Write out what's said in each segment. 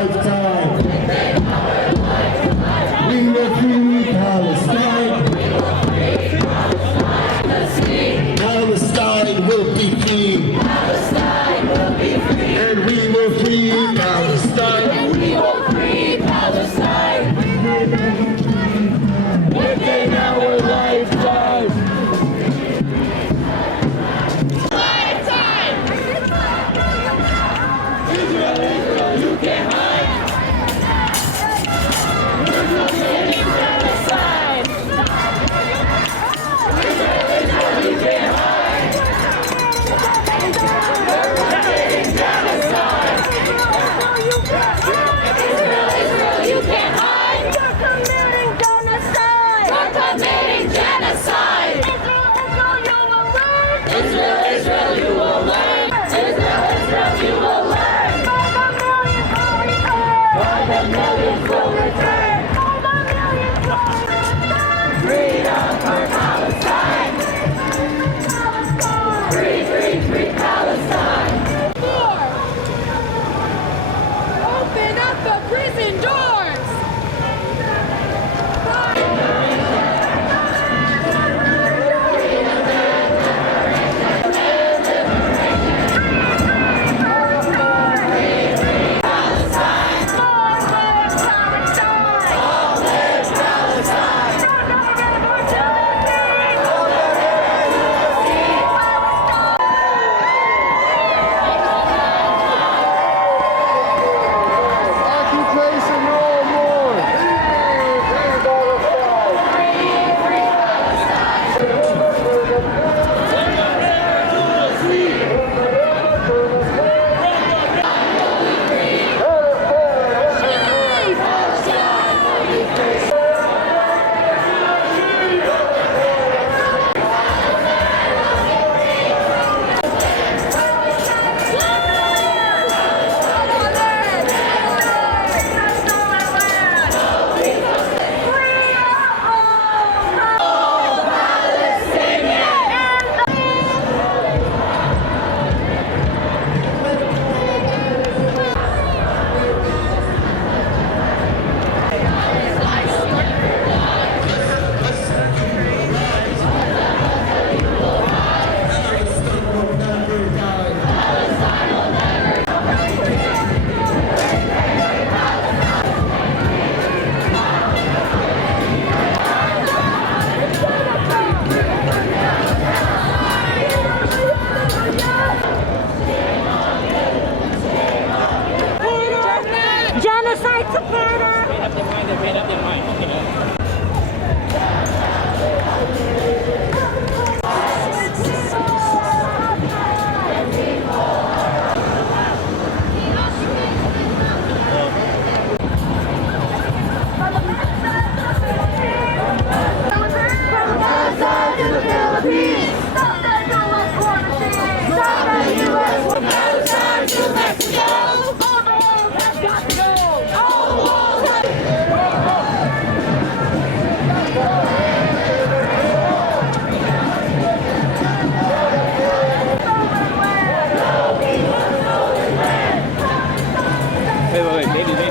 lifetime. We will free Palestine. Palestine will be free. Palestine will be free. And we will free Palestine. And we will free Palestine. Within our lifetime. Lifetime! Israel, Israel, you can't hide. We're committing genocide. Israel, Israel, you can't hide. We're committing genocide. Israel, Israel, you can't hide. You're committing genocide! We're committing genocide. Israel, Israel, you will learn! Israel, Israel, you will learn. Israel, Israel, you will learn! By the millions will return. By the millions will return! Freedom for Palestine. Free, free, free Palestine. Open up the prison doors! Occupation no more. Genocide supporter! Made up their mind. Gaza to the Philippines! Stop that U.S. war machine! Stop that U.S. war Palestine to Mexico. All the walls have got to go! All walls have Wait, baby.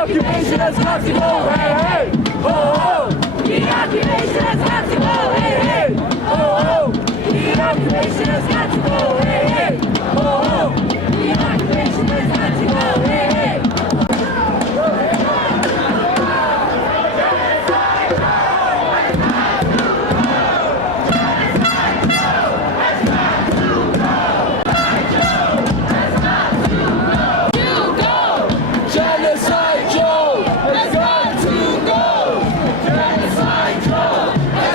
Occupation has got to go. Hey, hey. Oh, oh. The occupation has got to go! Hey, hey! Oh, oh. The occupation has got to go! Hey, hey! Oh, oh. The occupation has got to go! Hey, hey! Genocide Joe has got to go. Genocide Joe.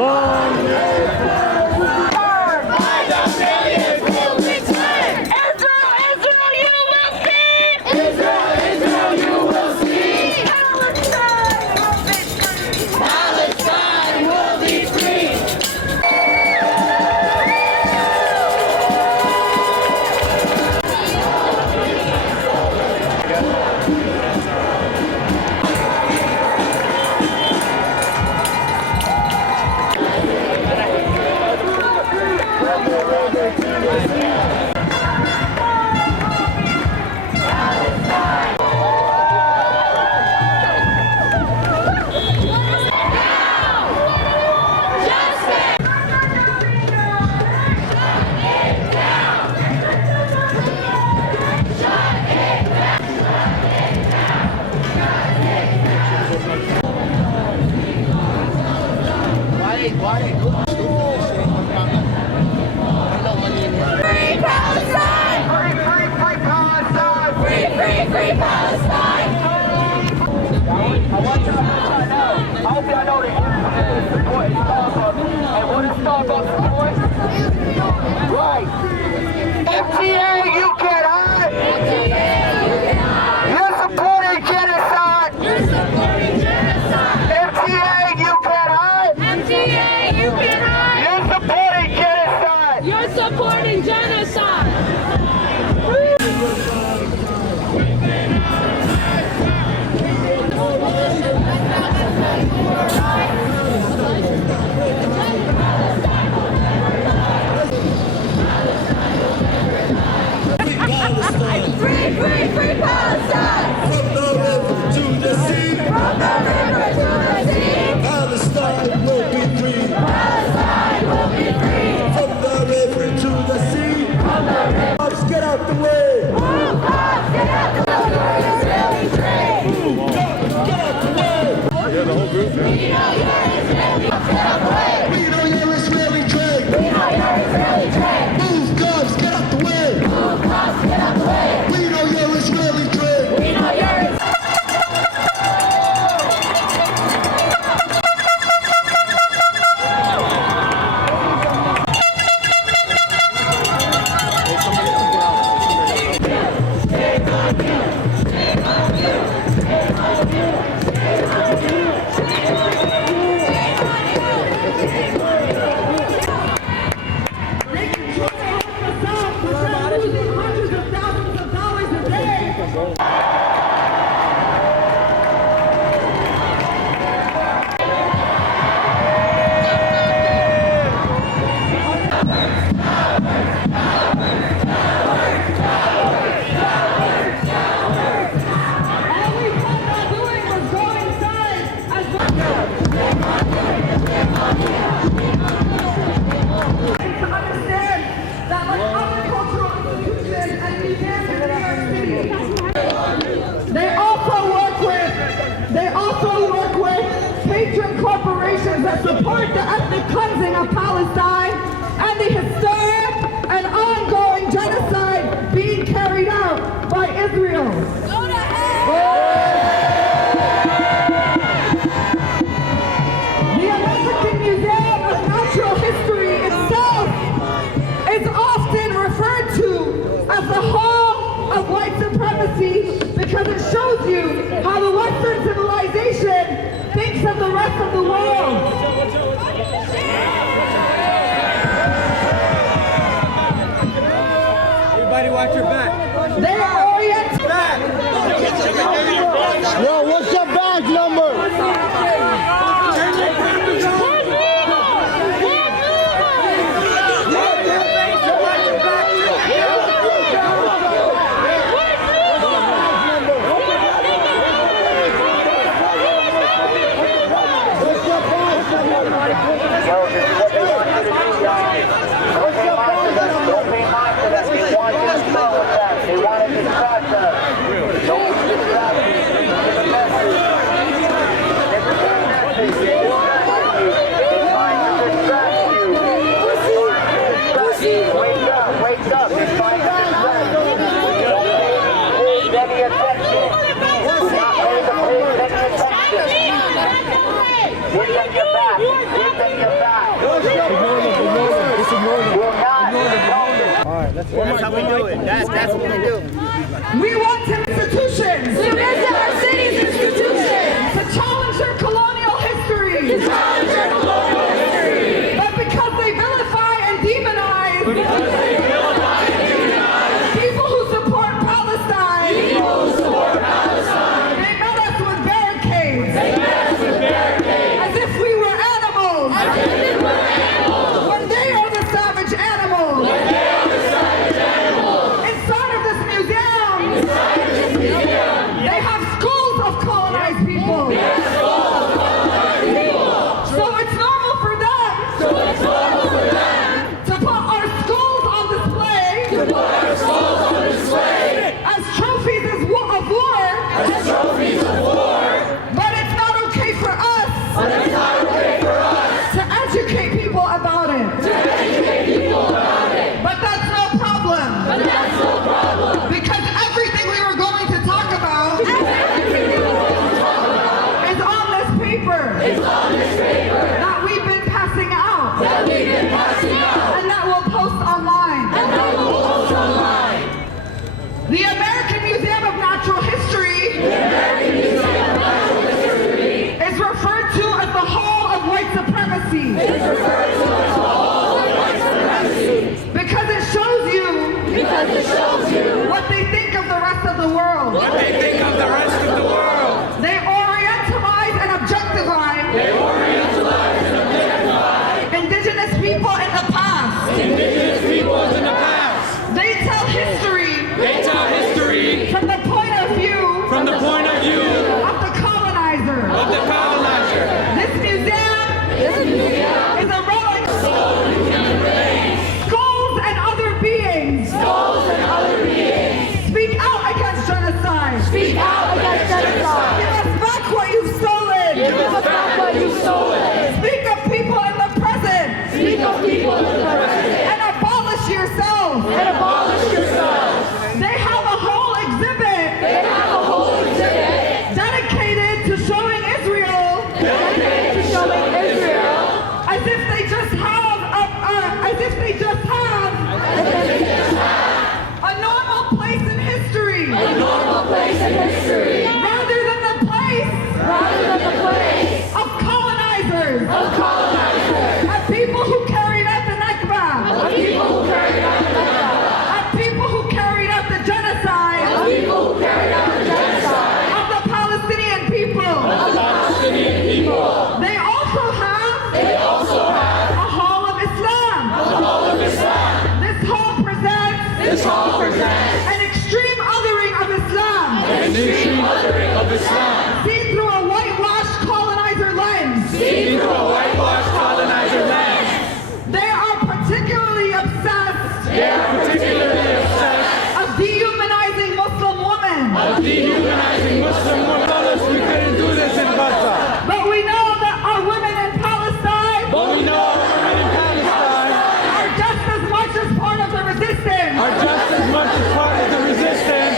Long live Free Palestine! I want y'all to know. I hope y'all know that MTA is supporting Starbucks. And what is Starbucks support? Right. MTA, you can hide. You're supporting genocide. MTA, you can hide. You're supporting genocide. You're supporting genocide. Free Palestine! from the river to the sea. From the river to the sea! Palestine will be free. Palestine will be free! From the river to the sea. From the river! Cops, get out the way. Move, cops, get out the way! Israeli train! Get out the way. Yeah, the whole group, man. We know you're Israeli! Get out the way! We know you're Israeli train. We know you're Israeli train! Move, cops, get out the way. Move, cops, get out the way! We know you're Israeli train. We know you're that support the ethnic cleansing of Palestine and the historic and ongoing genocide being carried out by Israel. Go to hell! The American Museum of Natural History itself is often referred to as the Hall of White Supremacy because it shows you how the Western civilization thinks of the rest of the world. Everybody watch your back. They are oriented. Yo, what's your badge number? What's your badge number? That's how we do it. That's what we do. We want institutions To visit our city's institutions. to challenge their colonial history. To challenge their colonial history. But because they vilify and demonize people who support Palestine, they met us with barricades. As if we were animals. When they are the savage animals. Inside of this museum, they have schools of colonized people. So it's normal for them to put our skulls on display as trophies of war. But it's not okay for us to educate people about it. But that's no problem. Because everything we were going to talk about is on this paper that we've been passing out and that we'll post online. The American Museum of Natural History is referred to as the Hall of White Supremacy. Because it shows you what they think of the rest of the world. They orientalize and objectify indigenous people in the past. They tell history from the point of view of the colonizer. This museum is a relic. Skulls and other beings. Speak out against genocide. Speak out against genocide. Give us back what you've stolen. Give us back what you stolen. Speak of people in the present. Speak of people in the present. And abolish yourself. And abolish yourself. They have a whole exhibit They have a whole exhibit dedicated to showing Israel dedicated to showing Israel as if they just have a normal place in history. a normal place in history Rather than the place of colonizers. of colonizers, Of people who carried out the Nakba. of people who carried out the Nakba, Of people who carried out the genocide of people who carried out the genocide of the Palestinian people. They also have a Hall of Islam. This hall presents an extreme othering of Islam. Seen through a whitewashed colonizer lens. They are particularly obsessed of dehumanizing Muslim women. But we know that our women in Palestine are just as much as part of the resistance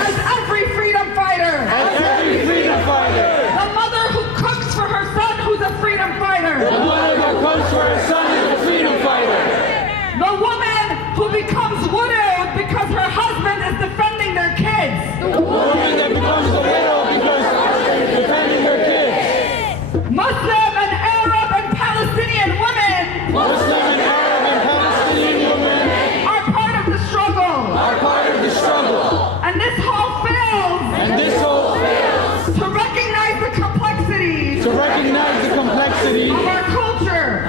as every freedom fighter. The mother who cooks for her son who's a freedom fighter. The woman who becomes widowed because her husband is defending their kids. Muslim and Arab and Palestinian women are part of the struggle. And this hall fails to recognize the complexity of our culture.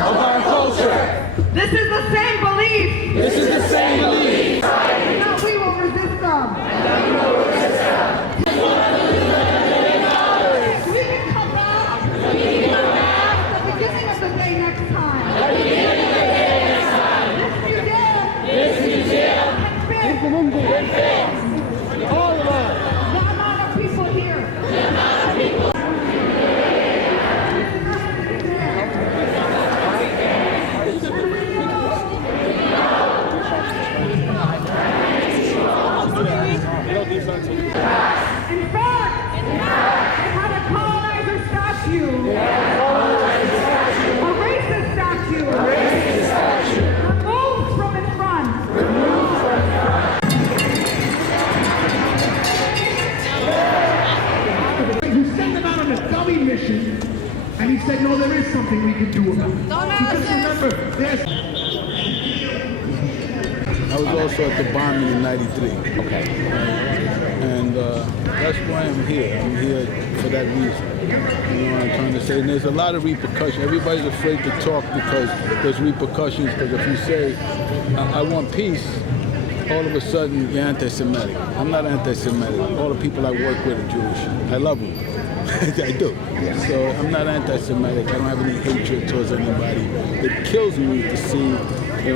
This is the same belief that we will resist them. We can come back at the beginning of the day next time. This museum can fit all of us. The amount of people here. In fact, it had a colonizer statue. A racist statue. Removed from its front. do about it. Because remember, there's... I was also at the bombing in '93. Okay. And that's why I'm here. I'm here for that reason. You know what I'm trying to say? And there's a lot of repercussions. Everybody's afraid to talk because there's repercussions. Because if you say, I want peace, all of a sudden you're anti-Semitic. I'm not anti-Semitic. All the people I work with are Jewish. I love them. I do. So I'm not anti-Semitic. I don't have any hatred towards anybody. It kills me to see,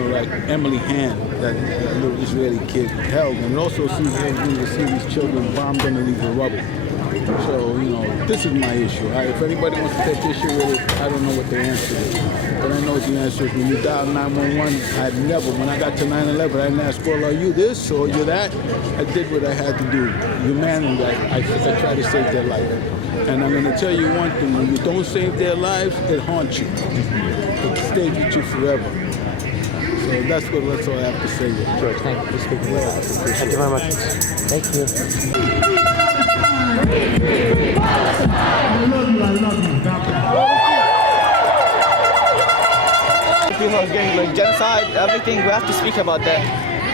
like Emily Hand, that little Israeli kid held, and it also sees me to see these children bombed underneath the rubble. So, this is my issue. If anybody wants to take issue with it, I don't know what the answer is. But I know what the answer is. When you dial 911, when I got to 9/11, I didn't ask, well, are you this or you that? I did what I had to do. Humanity, I try to save their life. And I'm going to tell you one thing, when you don't save their lives, it haunts you. It stays with you forever. So that's all I have to say. George, thank you for speaking with us. Thank you very much. Thank you. I love you. People are getting genocide, everything. We have to speak about that.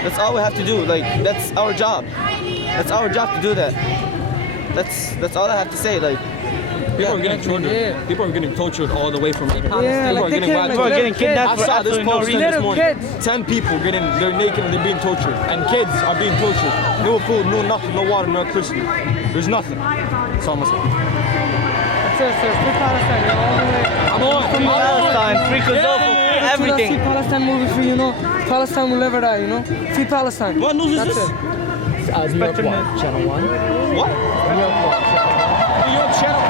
That's all we have to do. That's our job. That's our job to do that. That's all I have to say. People are getting tortured. Yeah. People are getting tortured all the way from Palestine. Yeah, people are getting kidnapped for absolutely no reason this morning. 10 people they're naked and they're being tortured. And kids are being tortured. No food, no nothing, no water, no electricity. There's nothing. That's all I'm saying. Free Palestine, all the way. I'm on. Free Palestine, free Kosovo, free everything. Free Palestine movie for Palestine will never die, Free Palestine. What news is That's this? It. New York One, Channel 1. What? New York One. New York Channel.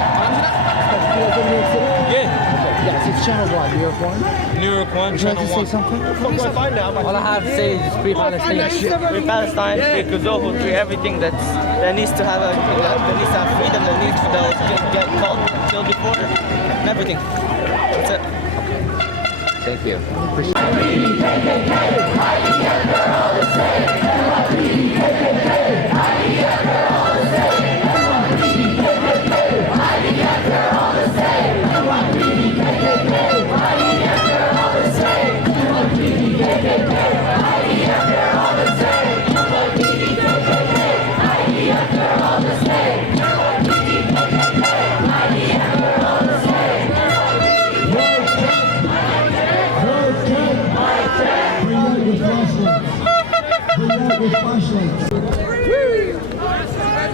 Yeah. Yes, it's Channel 1, New York 1. New York 1, Channel 1. Say something? All I have to say is free Palestine. Free Palestine, free Kosovo, free everything that needs to have freedom, that needs to get caught, killed before, and everything. That's it. Thank you.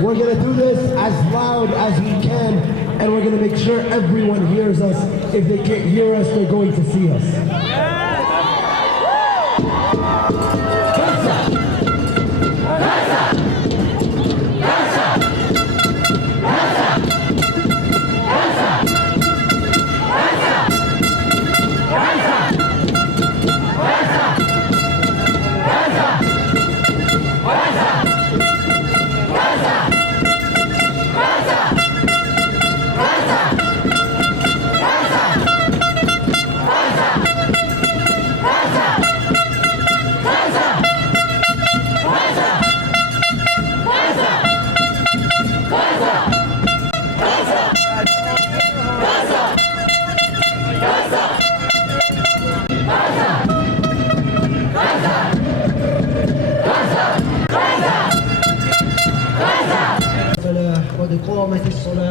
We're going to do this as loud as we can, and we're going to make sure everyone hears us. If they can't hear us, they're going to see us.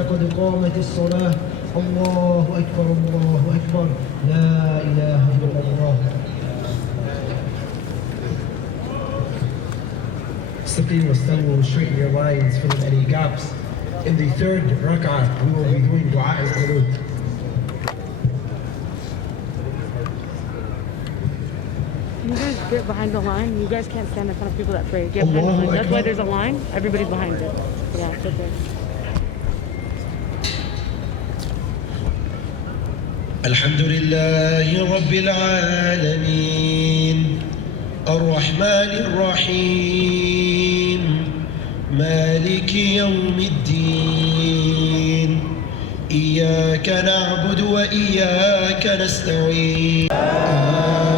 قد قامت الصلاة الله أكبر لا إله إلا الله. استقيموا استووا, straighten your lines, fill in any gaps. In the third rak'ah, we will be doing dua al-qunut. You guys get behind the line. You guys can't stand in front of people that pray. Get behind the line. That's why there's a line. Everybody's behind it. Yeah, it's okay. الحمد لله رب العالمين الرحمن الرحيم مالك يوم الدين إياك نعبد وإياك نستعين آمين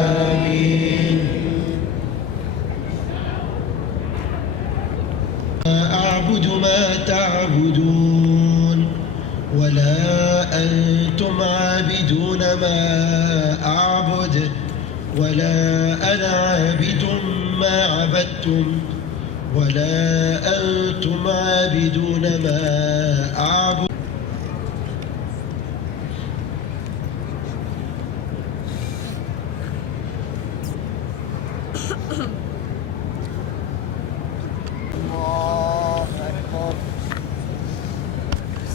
أعبد ما تعبدون ولا أنتم عابدون ما أعبد ولا أنا عابد ما عبدتم ولا أنتم عابدون ما أعبد.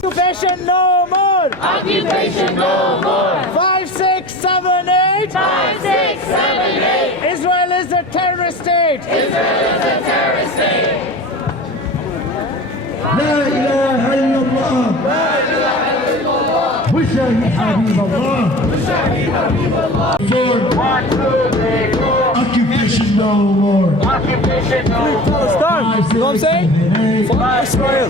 Occupation no more! Occupation no more! 5, 6, 7, 8! 5, 6, 7, 8! Israel is a terrorist state! Israel is a terrorist state! لا إله إلا الله وشهيد حبيب الله for occupation no more. Occupation no more. Palestine! You know what I'm saying? For Israel!